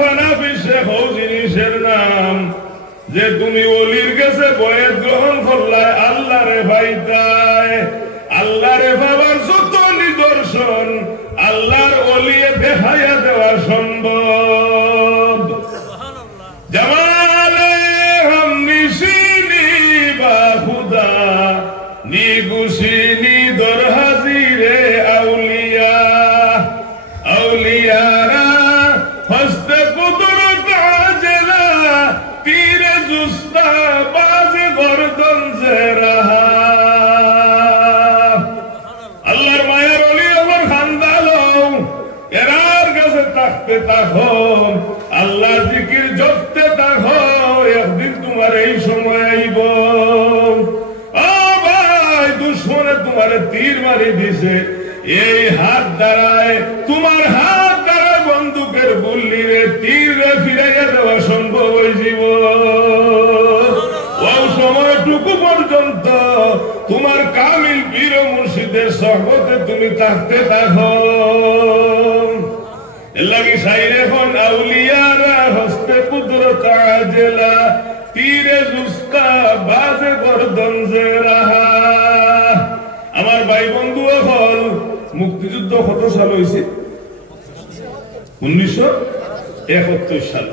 ফানাফি শেখ ও জিনিসের নাম যে তুমি ওলির কাছে বয়ে গ্রহণ করলে আল্লাহরে পাইতায়। আল্লাহরে পাবার যত নিদর্শন আল্লাহর ওলিয়ে দেখাইয়া দেওয়া সম্ভব। জামালে হাম নিশিনি বা খুদা নিগুশিনি দর হাজিরে আউলিয়া। আউলিয়ারা হস্তে কুদরত আজলা তীরে জুস্তা বাজে গর্দন যে রাহা। আল্লাহর মায়ের ওলি আমার খান্দালো এরার কাছে তাকতে থাকো, আল্লাহর জিকির জপতে থাকো, একদিন তোমার এই সময় আইব। ও ভাই, দুশ্মনে তোমার তীর মারি দিছে, এই হাত দ্বারায় তোমার হাত দ্বারা বন্দুকের গুল্লি রে তীর রে ফিরাইয়া দেওয়া সম্ভব হয়েছিল। ওই সময়টুকু পর্যন্ত তোমার কামিল পীর মুর্শিদের সহবতে তুমি থাকতে থাকো। লাগি সাইরে এখন আউলিয়ারা হস্তে কুদরত আজলা তীরে জুস্তা বাজে গর্দন যে রাহা। আমার ভাই বন্ধু হল মুক্তিযুদ্ধ কত সাল হয়েছে? 1971 সাল।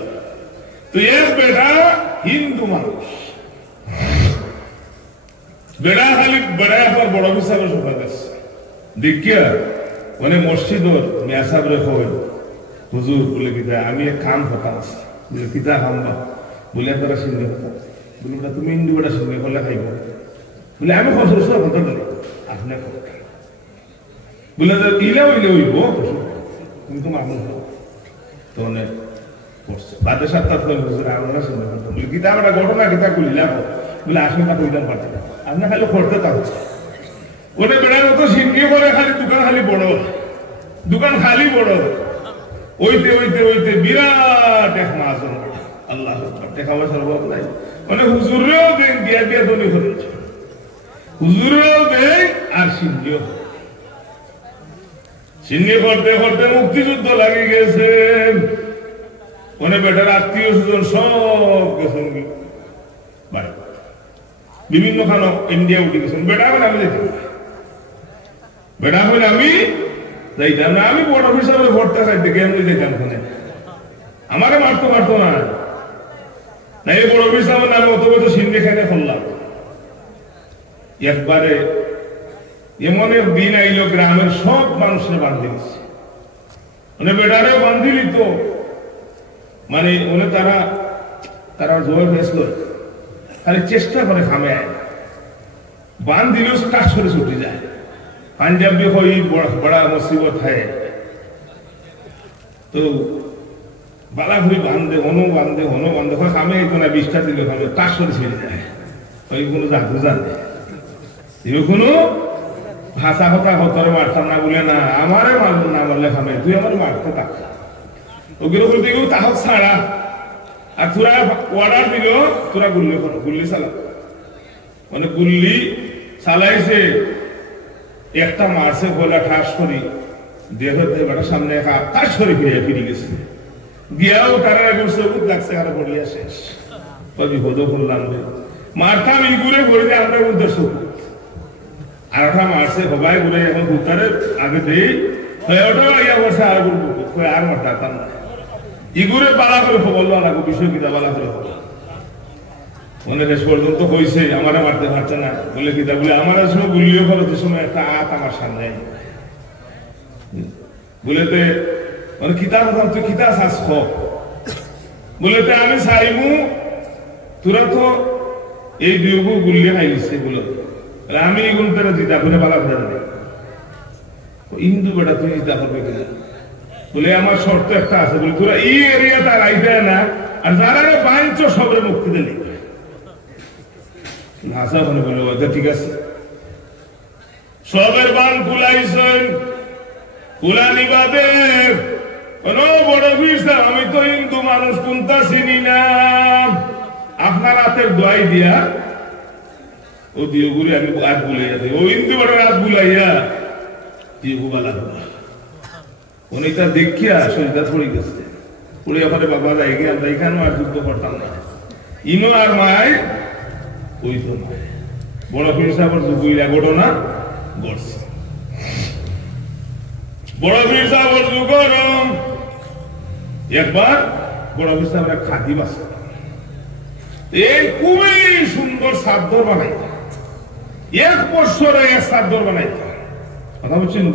তো এক বেড়া হিন্দু মানুষ, বেড়া খালি বেড়া আমার বড় হিসাবে সকাল গেছে দেখিয়া মানে মসজিদর মিয়া সাহেব রেখো হুজুর বলে কিতা আমি এক কাম হতা আছে বলে কিতা কাম না বলে তারা সিন্ধে হতা বলে তুমি হিন্দু বেড়া সিন্ধে করলে খাইব বলে আমি খসর কথা বলি আপনি বলে ইলে হইলে হইব তুমি তো মানুষ তো অনেক বাদে 7-8 হুজুর আমরা সিন্ধে করতাম বলে কিতা আমরা ঘটনা কিতা করিলাম বলে আসলে তা কইলাম পারতাম আপনি খালি করতে থাকো। ওটা বেড়ার মতো সিন্ধি করে খালি দোকান খালি বড় দোকান খালি বড় ওইতে ওইতে ওইতে বিরাট এক মাছ আল্লাহ দেখা পয়সার অভাব নাই। মানে হুজুরেও দেন দিয়া দিয়া ধনী করেছে, হুজুরেও দেন আর সিন্ধিও সিন্ধি করতে করতে মুক্তিযুদ্ধ লাগে গেছে। মানে বেটার আত্মীয় স্বজন সব গেছেন বাড়ি বিভিন্ন খানো ইন্ডিয়া উঠে গেছেন। বেটা বলে আমি যেতাম, বেটা বলে আমি যাইতাম না, আমি বড় হিসাবে ভোটটা চাইতে কেমনি যেতাম ওখানে আমাকে মারতো মারতো না না এই বড় হিসাবে আমি অত বছর সিন্ধি খেতে করলাম। একবারে এমন এক দিন আইলো গ্রামের সব মানুষের বান্ধি দিচ্ছে, মানে বেটারেও বান্ধিলি তো মানে ওনে তারা তারা জোর ফেসলো খালি চেষ্টা করে খামে আয় বান দিলেও কাজ করে ছুটি যায়। পাঞ্জাবি হই বড়া মুসিবত হয় তো বালা ঘুরি বান্ধে হনো বান্ধে হয় খামে তো না 20টা দিলে খামে কাজ করে ছেড়ে যায়। ওই কোনো জাদু জানে কোনো ভাষা কথা হতরে মারতাম না বলে না আমারে মারব না বললে খামে তুই আমার মারতে থাক ওগুলো বলতে গেও তাহক ছাড়া আর তোরা অর্ডার দিল তোরা গুল্লি করো গুল্লি চালা মানে গুল্লি চালাইছে একটা মারছে গলা ঠাস করি দেহ দেহটা সামনে ঠাস করে ফিরে গেছে গিয়াও তারা করছে লাগছে আর বলিয়া শেষ বিপদ করলাম মারতাম ই ঘুরে ঘুরে আমরা উদ্দেশ্য আর ওটা মারছে সবাই ঘুরে এখন ভুতারে আগে দেই ওটাও ইয়া বসে আর বলবো আর মারতাম না ইগুরে পালা করে বললো না বিষয় কিতা পালা করে মনে শেষ পর্যন্ত কইছে আমারে মারতে পারছে না বলে কিতা বলে আমার সময় গুলিও খরচ সময় একটা আত আমার সামনে বলেতে মানে কিতা বলতাম তুই কিতা চাষ খ বলেতে আমি চাইমু তোরা তো এই দুইগু গুলিয়ে খাইছে বলো আমি এগুলো তারা জিতা করে পালা করে দেবে হিন্দু বেটা তুই জিতা করবে কিনা বলে আমার শর্ত একটা আছে বলে তোরা এই এরিয়া তার আইতে না আর যারা বাঞ্চ সবের মুক্তি দিলি ভাষা বলে বলে ওটা ঠিক আছে সবের বান খুলাইছেন খুলানি বাদে কোন বড় ভিড় আমি তো হিন্দু মানুষ কোনটা চিনি না আপনার হাতের দোয়াই দিয়া ও দিয়ে গুলি আমি রাত বুলাইয়া দিই ও হিন্দু বড় রাত বুলাইয়া দিয়ে গুলা লাগবে উনি তা দেখিয়া শরীরটা পড়ে গেছে পুড়ে ওখানে বাবা যাই গিয়ে আমরা এখানেও আর যুদ্ধ করতাম না ইনো আর মায় ওই তো নয় বড় পীর সাহেবের যুগইলা ঘটনা ঘটছে বড় পীর সাহেবের যুগ একবার বড় পীর সাহেবের খাদি বাসা এই খুবই সুন্দর সাদর বানাইত এক বছরে এক সাদর বানাইত কথা বলছেন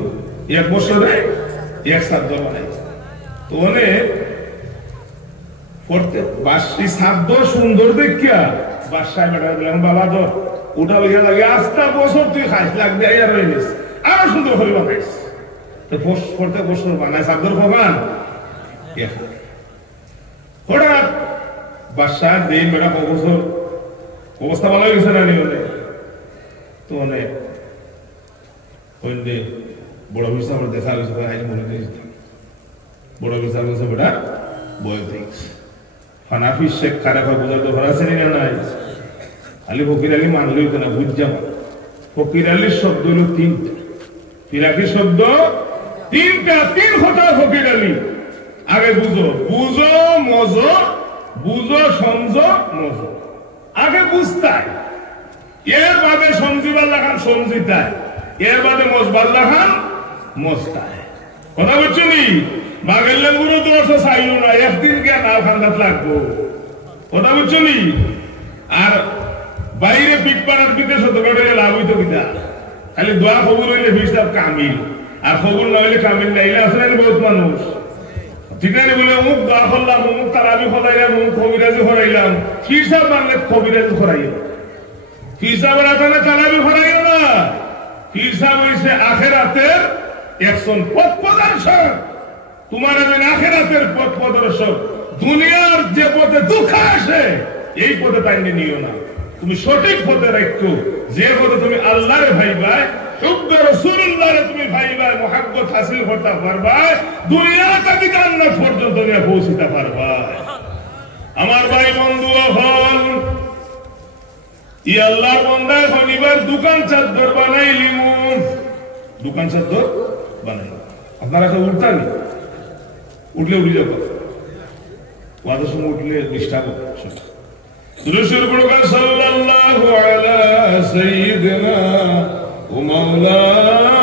এক বছরে এক সাদর বানাইত তো অনেক পড়তে বাসটি সাদর সুন্দর দেখিয়া বাসায় বেটা দিলাম বাবা তো ওটা লেগে লাগে আস্তা বছর তুই খাইস লাগবে আর রইলিস আরো সুন্দর করে বানাইস তো পড়তে বছর বানায় সাদর ভগবান হঠাৎ বাসার দিন বেটা বছর অবস্থা ভালো হয়ে গেছে না নিয়ে তো অনেক বড় বিষয় আমার দেখা হয়েছে মনে করেছি বড় বিষয় বলছে বেটা বয়স দেখছে হানাফি শেখ খারাপ বোঝাতে ভরা আছে না নাই আলী ফকির আলী মানলেই তো না বুঝলাম ফকির আলীর শব্দ হলো তিনটা ফিরাকি শব্দ তিনটা তিন কথা ফকির আলী আগে বুঝো বুঝো মজো বুঝো সমঝো মজো আগে বুঝতাই এর বাদে সমঝিবার লাগান সমঝিতাই এর বাদে মজবার লাগান মজতাই কথা বলছো নি বাগের লেবুরও দোষ চাইল না একদিন কে না খান্দাত লাগবো কথা বলছো নি আর বাইরে পিট পাড়ার বিদেশ হতে পারে লাভ হইতো কিনা খালি দোয়া খবর হইলে হিসাব কামিল আর খবর না হইলে কামিল নাইলে আসলে বহুত মানুষ ঠিক আছে বলে অমুক দোয়া করলাম অমুক তারাবি খরাইলাম অমুক কবিরাজি খরাইলাম হিসাব মানলে কবিরাজি খরাইও হিসাবের আধারে তারাবি খরাইও না হিসাব হইছে আখেরাতের একজন পথ প্রদর্শক তোমার আখেরাতের পথ প্রদর্শক দুনিয়ার যে পথে দুঃখ আসে এই পথে টাইনে নিও না তুমি সঠিক পথে রাখো যে পথে তুমি আল্লাহরে ভাইবাই হুব্বে রাসূলুল্লাহরে তুমি ভাইবাই মুহাব্বত হাসিল করতে পারবা দুনিয়া থেকে জান্নাত পর্যন্ত নিয়ে পৌঁছতে পারবা আমার ভাই বন্ধু হল ই আল্লাহর বান্দা শনিবার দোকান চাদর বানাইলিমু দোকান চাদর বানাই আপনারা তো উঠতানি উঠলে উঠে যাবো ওয়াদের সময় উঠলে ডিস্টার্ব হবে দুরূদের প্রকাশ সাল্লাল্লাহু আলা সাইয়্যিদিনা ওয়া মাওলানা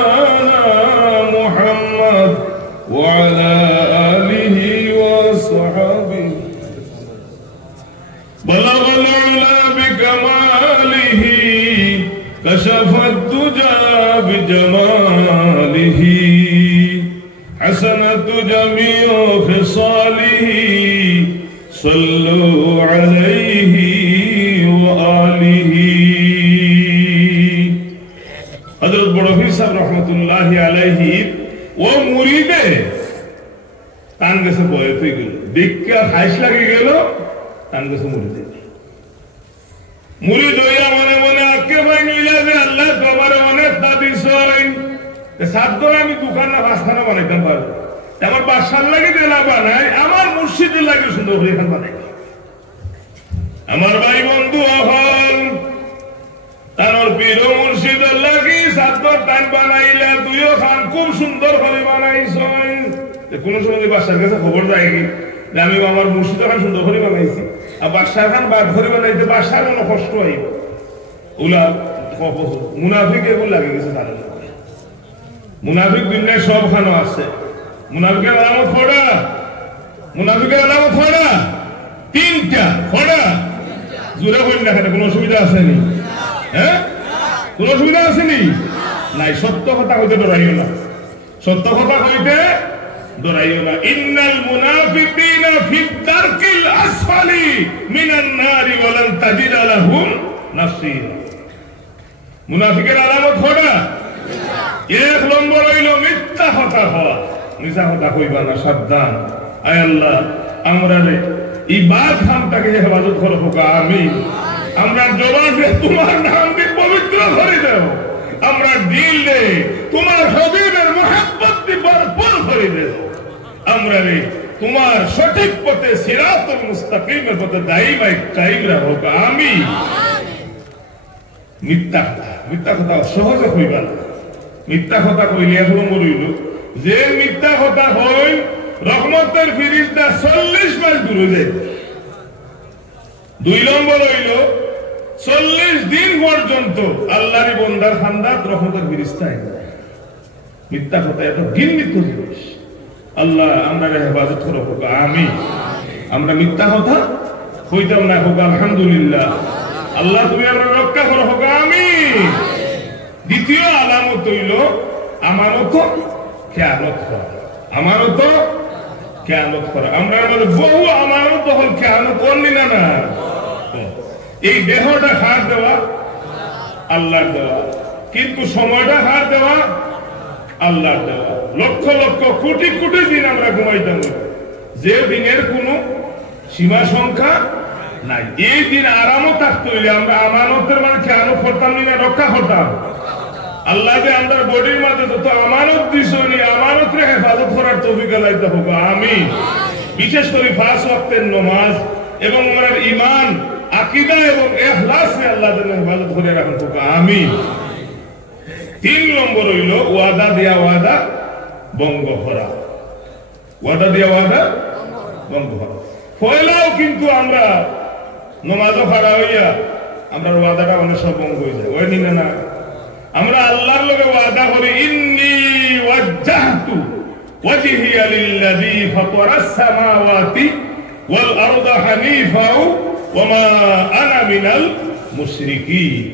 মুহাম্মদ ওয়া আলা আলিহি ওয়া সাহবিহি বালাগাল উলা বিকামালিহি কাশাফাত দুজা বিজামালিহি حسنت جميع خصاله صلوا عليه وآله حضرت بڑا پیر صاحب رحمت اللہ علیہ وہ মুরিদে টান গেছে বয়ে হয়ে গেল দেখে হাইস লাগে গেল টান গেছে মুরিদে মুরিদ হইয়া মনে মনে আকে ভাই নিয়ে যাবে আল্লাহ তোমার অনেক দাবি সই সাতদর আমি দোকান না বাসখানা বানাইতাম পারবো আমার বাসার লাগে দেলা বানাই আমার মুর্শিদের লাগে সুন্দর করে এখানে বানাই আমার ভাই বন্ধু হল তার পীর মুর্শিদ লাগি সাতদর টাইম বানাইলে তুইও খান খুব সুন্দর করে বানাইছ কোন সময় বাসার কাছে খবর যায় কি যে আমি আমার মুর্শিদ খান সুন্দর করে বানাইছি আর বাসার খান বাদ করে বানাইতে বাসার কোনো কষ্ট হইব ওগুলা মুনাফিক এগুলো লাগে গেছে তাদের মুনাফিক দুনিয়ায় সবখানে আছে মুনাফিকের আলামত ফোড়া মুনাফিকের আলামত ফোড়া তিনটা ফোড়া জোরে কই না কোনো অসুবিধা আছে নি হ্যাঁ কোনো অসুবিধা আছে নি নাই সত্য কথা কইতে ডরাইও না সত্য কথা কইতে ডরাইও না ইন্নাল মুনাফিকিনা ফি দারকিল আসফালি মিনান নারি ওয়ালান তাজিদা লাহুম নাসীরা মুনাফিকের আলামত ফোড়া এক নম্বর হইল মিথ্যা কথা হওয়া মিথ্যা কথা কইবা না সাবধান আয় আল্লাহ আমরা এই বাদ খামটাকে হেফাজত করো হোকা আমি আমরা জবানে তোমার নাম দিয়ে পবিত্র করে দেও আমরা দিলে তোমার হবিবের মুহাব্বত দিয়ে ভরপুর করে দেও আমরা তোমার সঠিক পথে সিরাতুল মুস্তাকিমের পথে দাইমাই কায়েম রাখো আমি মিথ্যা কথা সহজে কইবা না মিথ্যা কথা কইলে এখন মরিল যে মিথ্যা কথা হই রহমতের ফিরিস্তা 40 মাইল দূরে যায়। 2 নম্বর হইল 40 দিন পর্যন্ত আল্লাহর বান্দার খান্দাত রহমতের ফিরিস্তা মিথ্যা কথা এত ঘৃণিত জিনিস। আল্লাহ আমরা হেফাজত করো হোক আমিন। আমরা মিথ্যা কথা হইতাম না হোক আলহামদুলিল্লাহ। আল্লাহ তুমি আমরা রক্ষা করো হোক আমিন। দ্বিতীয় আলামত হইল আমানত খেয়ানত করা। আমানত খেয়ানত করা। আমরা আমাদের বহু আমানত হল খেয়ানত করলি না না। এই দেহটা হার দেওয়া আল্লাহর দেওয়া, কিন্তু সময়টা হার দেওয়া আল্লাহর দেওয়া। লক্ষ লক্ষ কোটি কোটি দিন আমরা ঘুমাইতাম, যে দিনের কোনো সীমা সংখ্যা নাই। এই দিন আরামও থাকতে হইলে আমরা আমানতের মানে খেয়ানত করতাম না, রক্ষা করতাম। আল্লাহ যে আমরা বডির মাঝে যত আমানত দিছনি, আমানতরে হেফাজত করার তৌফিক আল্লাহ হোক আমিন। বিশেষ করে 5 ওয়াক্তের নামাজ এবং আমাদের ঈমান, আকীদা এবং ইখলাসে আল্লাহ যেন হেফাজত করে রাখেন হোক আমিন। 3 নম্বর হইল ওয়াদা দেয়া ওয়াদা ভঙ্গ করা। ওয়াদা দেয়া ওয়াদা ভঙ্গ করা। পয়লাও কিন্তু আমরা নামাজও খাড়া হইয়া আমরা ওয়াদাটা অনেক সব ভঙ্গ হয়ে যায়, ওই নিনা না। আমরা আল্লাহর লগে ওয়াদা করি ইন্নী ওয়াজ্জাহতু ওয়াজহিয়া লিল্লাযী ফাতারাস সামাওয়াতি ওয়াল আরদা হানিফা ওয়া মা আনা মিনাল মুশরিকিন।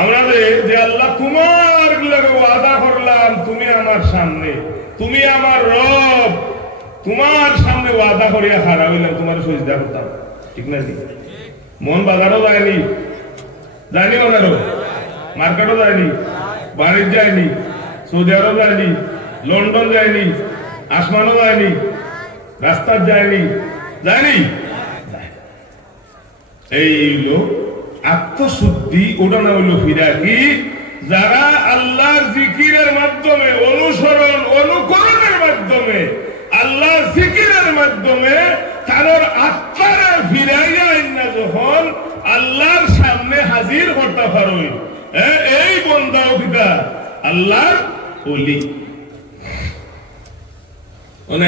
আমরা যে আল্লাহ তোমার লগে ওয়াদা করলাম, তুমি আমার সামনে, তুমি আমার রব, তোমার সামনে ওয়াদা করিয়া খাড়া হইলাম, তোমার সিজদা করতাম। ঠিক না? মন বাজারও যায়নি, যায়নি বাজারও, মার্কেটও যায়নি, বাণিজ্য যায়নি, সৌদি আরব যায়নি, লন্ডন যায়নি, আসমানও যায়নি, রাস্তার যায়নি, যায়নি। এই লোক আত্মশুদ্ধি, ওটা না হইল ফিরাকি। যারা আল্লাহর জিকিরের মাধ্যমে, অনুসরণ অনুকরণের মাধ্যমে, আল্লাহর জিকিরের মাধ্যমে তার আত্মারে ফিরাইয়া না যখন আল্লাহর সামনে হাজির করতে পারো, এই বন্দাও পিতা আল্লাহর ওলি।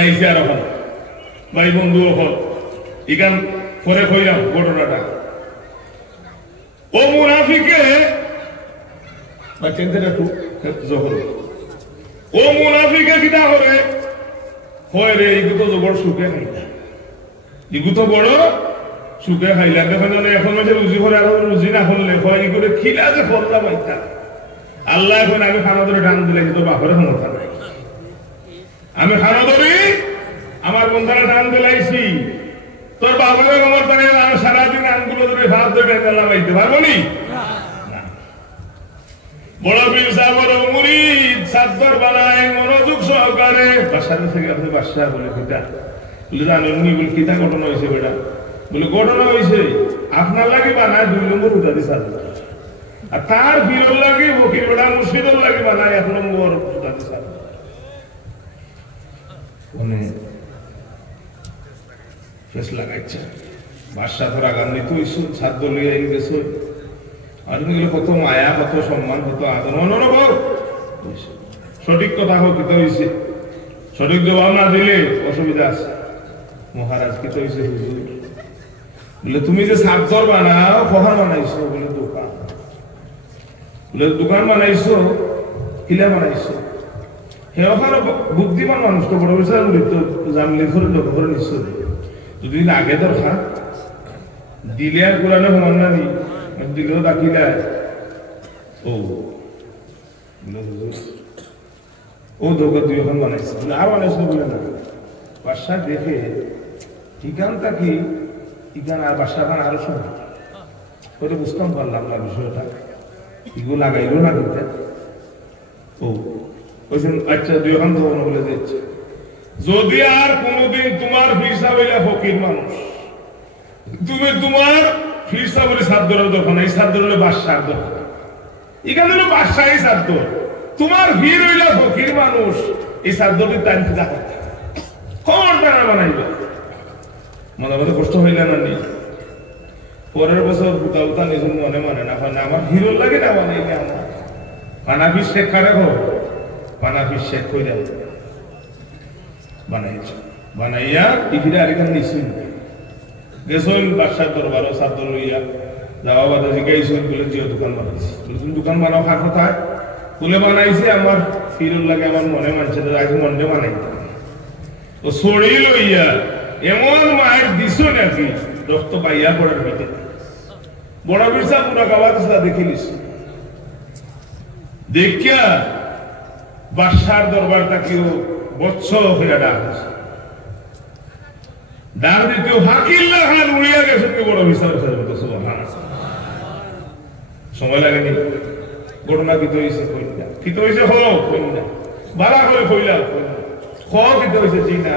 আইসি আর হল ভাই বন্ধু হল ইখান পরে কইলাম ঘটনাটা। ও মুনাফিকে ও মুনাফিকে কিনা করে হয় রে, ইগু তো বড় সুখে খাইলা, ইগু তো বড় সুখে খাইলা। দেখেন এখন যে রুজি করে, এখন রুজি না করলে হয় করে খিলা যে ফলটা পাইতা। আল্লাহ এখন আমি খানা ধরে ডান দিলে কিন্তু বাপরে ক্ষমতা নাই। আমি খানা ধরি আমার বন্ধারা ডান দিলাইছি, তোর বাপরে ক্ষমতা নেই। আমি সারাদিন আনগুলো ধরে ভাত ধরে ডান পাইতে পারবো নি। বড় পীর সাহেবের মুরিদ সাদর বানায় মনোযোগ সহকারে। বাসার থেকে আপনি বাসা বলে কিতা বলে জানেন নি, বলে কিতা ঘটনা হয়েছে বেটা? বলে ঘটনা হয়েছে আপনার লাগে বানায় 2 নম্বর উঠাদি সাদর, আর তার বীরের লাগে ফকির বেটা মুর্শিদের লাগে বানায় 1 নম্বর উঠাদি সাদর। মানে ফেস লাগাইছে বাদশা, তোর আগান্বিত হইছ, সাদ্য লইয়া গেছ। আর তুমি কত মায়া, কত সম্মান, কত আদর অনুভব। সঠিক কথা হোক কিতা হয়েছে, সঠিক জবাব না দিলে অসুবিধা আছে। মহারাজ কিতা হয়েছে হুজুর? বলে তুমি যে সাদর বানাও, কখন বানাইছো? বলে দোকান। বলে দোকান বানাইছো, কিলা বানাইছো? হে ওখানে বুদ্ধিমান মানুষ তো বড় বড় জানলে ধরে লোক ধরে নিশ্চয় যদি আগে দরকার দিলে আর কোরআনে সমান না নি, দিলেও ডাকিলা ও ও দোকান 2 এখন বানাইছে, আর বানাইছো বলে না। বাসা দেখে ঠিকান থাকি ঠিকান আর বাসাটা আরো সময় করে বুঝতাম পারলাম না বিষয়টা। এগুলো লাগাইলো না কিন্তু ও ওইদিন আচ্ছা 2 এখন তো বলে দিচ্ছে, যদি আর কোনদিন তোমার ফিরসা হইলা ফকির মানুষ, তুমি তোমার ফিরসা বলে সাদ্দরের দোকান, এই সাদ্দর হলে বাদশার দোকান, এখানে হলো বাদশাহী সাদ্দর। তোমার ভিড় হইলা ফকির মানুষ, এই সাদ্দরটি টাইম পূজা করতে কোন টানা বানাইবে? মনে মনে কষ্ট হইলে না নি? পরের বছর উতা উতা নিজের মনে মানে না হয় না, আমার হিরোর লাগে না বানাইলে আমার পানাফি শেখ কারে হোক, পানাফি শেখ হয়ে যাবে। বানাইছে বানাইয়া টিভিটা আরেকখান নিশ্চয় গেছেন বাদশার দরবারও চাদর লইয়া যাওয়া বাদা জিজ্ঞাসা বলে জিও দোকান বানাইছি বলে তুমি দোকান বানাও কার কোথায় বলে বানাইছি আমার ফিরুল লাগে আমার মনে মানছে আজ মনে বানাইতাম তো ছড়ি লইয়া এমন মায়ের দিছ নাকি রক্ত পাইয়া পড়ার ভিতরে বড় বিরসা পুরা গাওয়া দেখিলিস দেখিয়া বাদশার দরবারটা কেউ বৎস হইয়া ডাক দিতেও হাকিল্লা খান উড়িয়া গেছে বড় হিসাব সময় লাগেনি ঘটনা কিতে হয়েছে কইনা কিতে হয়েছে কইনা বালা করে কইলা কিতে হয়েছে জি না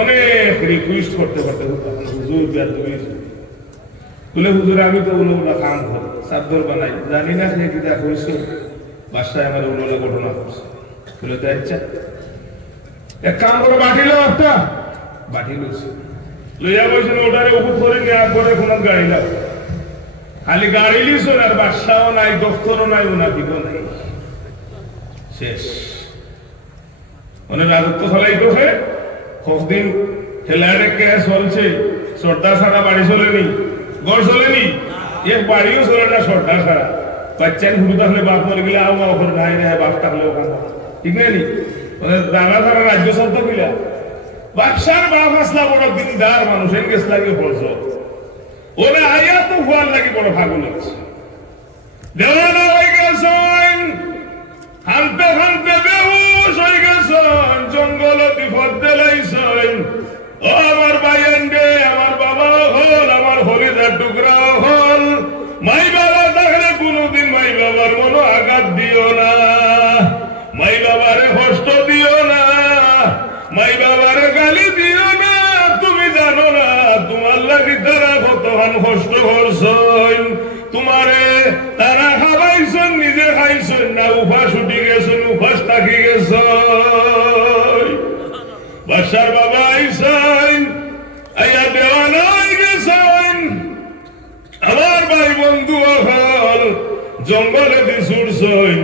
অনেক রিকোয়েস্ট করতে করতে হুজুর বিয়ার বলে হুজুর আমি তো উলোলা কাম করি চাদর বানাই জানি না সে কিতা কইছে বাসায় আমার উলোলা ঘটনা করছে বলে তো আচ্ছা এক কাম করে বাটিল একটা বাটি লইছে লইয়া বলছেন ওটারে উপর করে নিয়ে একবারে কোনো গাড়ি লাগ খালি গাড়ি লিস আর বাসাও নাই দপ্তরও নাই ওনার দিকেও নাই শেষ ওনার রাজত্ব চলাই করছে কতদিন ঠেলারে কে চলছে সর্দা ছাড়া বাড়ি চলেনি ঘর চলেনি এক বাড়িও চলে না সর্দা ছাড়া বাচ্চান ঘুরু থাকলে বাপ মরে গেলে আও ওখানে নাই না বাপ থাকলে ওখানে ঠিক না নি রানা ছাড়া রাজ্য চলতে গিলা বাদশার বাপ আসলা বড় দিনদার মানুষ এনগেস লাগে পড়ছ ওরা আয়া তো হওয়ার লাগে বড় ভাগল আছে দেওয়ানা হয়ে গেছেন হানতে হানতে বেহুশ হয়ে গেছেন জঙ্গল বিপদ দিলাইছেন ও আমার ভাইয়ান্ডে আমার বাবা হল আমার হরিদার টুকরা হল মাই বাবা থাকলে কোনোদিন মাই বাবার মনো আঘাত দিও না মাই বাবারে কষ্ট দিও না মাই বাবারে গালি দিও না তুমি জানো না তোমার লাগি তারা কতক্ষণ কষ্ট করছেন তোমারে তারা খাবাইছেন নিজে খাইছেন না উপাস উঠি গেছেন উপাস থাকি গেছেন বাদশার বাবা আইছেন আইয়া দেওয়ানা হয়ে গেছেন আমার ভাই বন্ধু হল জঙ্গলে দি ছুটছেন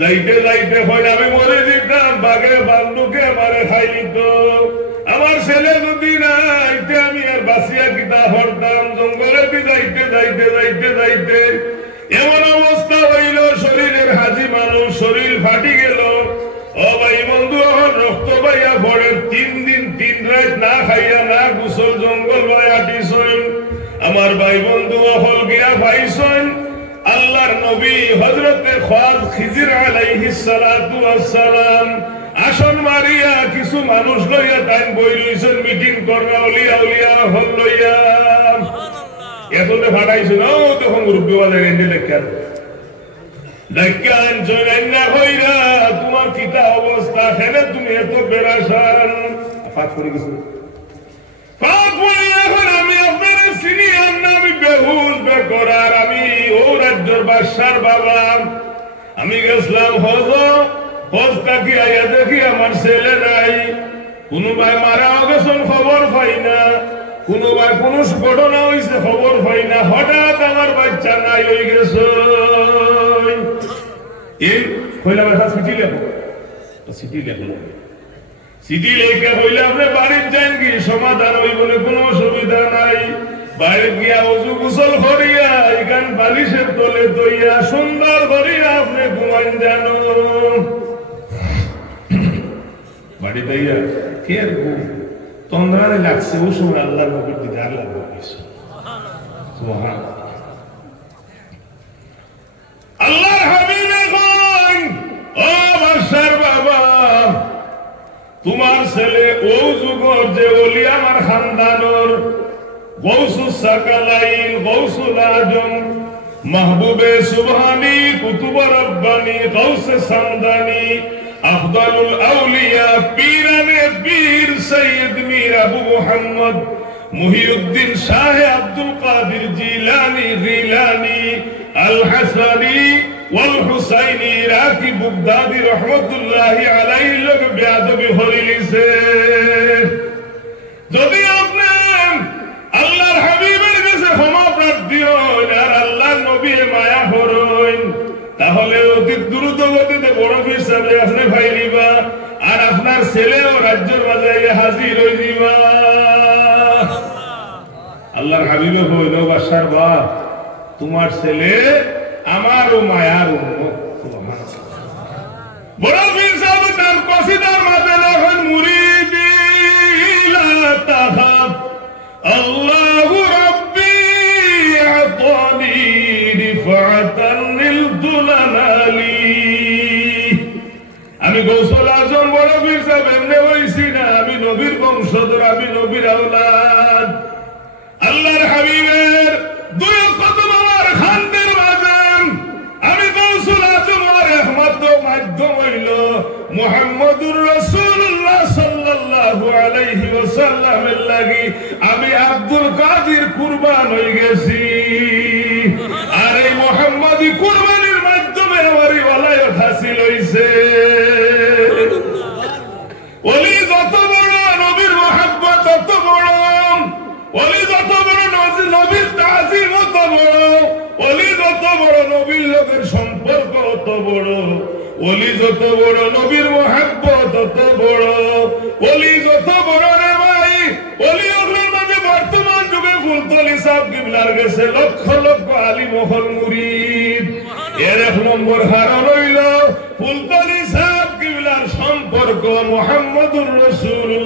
যাইতে যাইতে হয় আমি মরে যেতাম বাঘে বাল্লুকে আমারে খাই দিত আমার ছেলে যদি নাইতে আমি আর বাঁচিয়া কিতা হরতাম জঙ্গলে দি যাইতে যাইতে যাইতে যাইতে এমন অবস্থা হইল শরীরের হাজি মানুষ শরীর ফাটি গেল ও ভাই বন্ধু এখন রক্ত পাইয়া পড়ে 3 দিন 3 রাত না খাইয়া না গোসল জঙ্গল ভাই আটিছেন আমার ভাই বন্ধু হল গিয়া পাইছেন আল্লাহর নবী হযরতে খিজির আলাইহিস সালাতু ওয়াস সালাম আসন মারিয়া কিছু মানুষ লইয়া টাইম বই লইছেন মিটিং করবে ওলিয়া ওলিয়া হল লইয়া এততে ফাটাইছেন ও তখন মুরব্বি ওয়াজে এন্ডে লেখা লেখান জয়না হইরা তোমার কিতা অবস্থা হেলে তুমি এত বেরাসান ফাত করে গেছো ফাত করে এখন আমি আপনার সিনিয়র না আমি বেহুশ বেকরার আমি ও রাজ্যের বাদশার বাবা আমি গেছিলাম হজটা কি আইয়া দেখি আমার ছেলে নাই কোনো ভাই মারা গেছেন খবর পাই না কোনো ভাই কোনো ঘটনা হয়েছে খবর পাই না হঠাৎ আমার বাচ্চা নাই হয়ে গেছে এই কইলা বাসা চিঠি লেখো চিঠি লেখো চিঠি লেখা হইলে আপনি বাড়ির যান কি সমাধান হইব না কোনো অসুবিধা নাই বাইরে গিয়া অজু গোসল করিয়া এখান বালিশের তলে দইয়া সুন্দর করিয়া আপনি ঘুমান জানো বাড়ি দইয়া কে তন্দ্রারে লাগছে ও সময় আল্লাহর নবীর দিতে আল্লাহ বলেছে সুবহানাল্লাহ আল্লাহর হাবিব এখন ও বাদশার বাবা তোমার ছেলে ও যুগর যে ওলি আমার খানদানর গৌসুস সাকালাইন গৌসুল আজম মাহবুবে সুবহানি কুতুব রব্বানি গৌসে সামদানি আফদালুল আউলিয়া পীরানে পীর সৈয়দ মীর আবু মুহাম্মদ মুহিউদ্দিন শাহ আব্দুল কাদির জিলানি জিলানি আল হাসানি ওয়াল হুসাইনি রাকি বুগদাদি রহমাতুল্লাহি আলাইহি লোক বেয়াদবি হরিলিছে যদি আপনি আল্লাহর হাবিবের কাছে ক্ষমা প্রার্থী হন আর আল্লাহর নবীর মায়া হরইন তাহলে অতি দ্রুত গতিতে বড় হিসাবে আপনি ভাই নিবা আর আপনার ছেলেও রাজ্যের বাজারে হাজির হয়ে দিবা আল্লাহর হাবিবে হইল বাদশার বাপ তোমার ছেলে আমারও মায়ার উন্মুখ বড় পীর সাহেব তার কসিদার মাঝে যখন মুরিদি লা তাখাফ আল্লাহু রাব্বি আতানি রিফাতান লিল দুলালি আমি গৌসুল আজম বড় পীর সাহেব এমনি হইছি না আমি নবীর বংশধর আমি নবীর আওলাদ আল্লাহর হাবিবের দুই কদম আমার খানদের বাজান আমি গৌসুল আজম আর রহমত মাধ্যম হইল মুহাম্মদুর রাসূলুল্লাহ সাল্লাল্লাহু আলাইহি ওয়াসাল্লামের লাগি আমি আব্দুল কাদির কুরবান হয়ে গেছি আর এই মুহাম্মদি কুরবানির মাধ্যমে আমারই ওলায়ত হাসিল হইছে ওলি যত বড় নবীর মুহাব্বত তত বড় ওলি যত বড় নবীর তাজিম তত বড় ওলি যত বড় নবীর লোকের সম্পর্ক তত বড় ওলি যত বড় নবীর মুহাব্বত তত বড় ওলি যত বড় রে ভাই ওলি ওগুলোর মাঝে বর্তমান যুগে ফুলতলি সাহেব কিবলার গেছে লক্ষ লক্ষ আলী মহল মুরিদ এর এক নম্বর কারণ হইল ফুলতলি সাহেব কিবলার সম্পর্ক মুহাম্মদুর রাসূলুল্লাহ